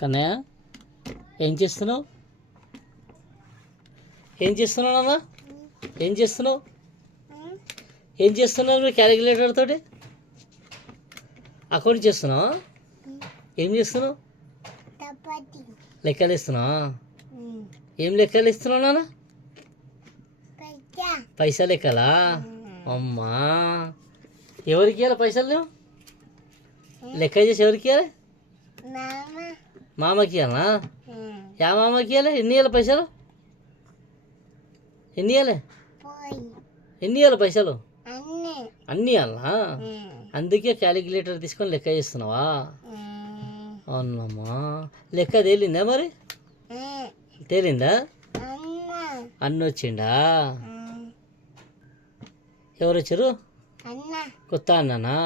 కన్నయ్య ఏం చేస్తున్నావు? ఏం చేస్తున్నావు నాన్న? ఏం చేస్తున్నావు? ఏం చేస్తున్నావు నువ్వు క్యాలిక్యులేటర్ తోటి? అకౌంట్ చేస్తున్నావా? ఏం చేస్తున్నావు? లెక్కలు ఇస్తున్నావా? ఏం లెక్కలు ఇస్తున్నావు నాన్న? పైసా లెక్కలా? అమ్మా, ఎవరికి ఇవ్వాలి పైసలు? నువ్వు లెక్క చేసి ఎవరికి ఇవ్వాలి? మామకి ఇవ్వాలనా? యా మామకి ఇవ్వాలి? ఎన్ని ఇవ్వాలి పైసలు? ఎన్ని ఇవ్వాలి? ఎన్ని ఇవ్వాలి పైసలు? అన్నీ ఇవ్వాలనా? అందుకే క్యాలిక్యులేటర్ తీసుకొని లెక్క చేస్తున్నావా? అవునమ్మా, లెక్క తేలిందా మరి? తేలిందా? అన్న వచ్చిండా? ఎవరు వచ్చారు? కొత్త అన్ననా?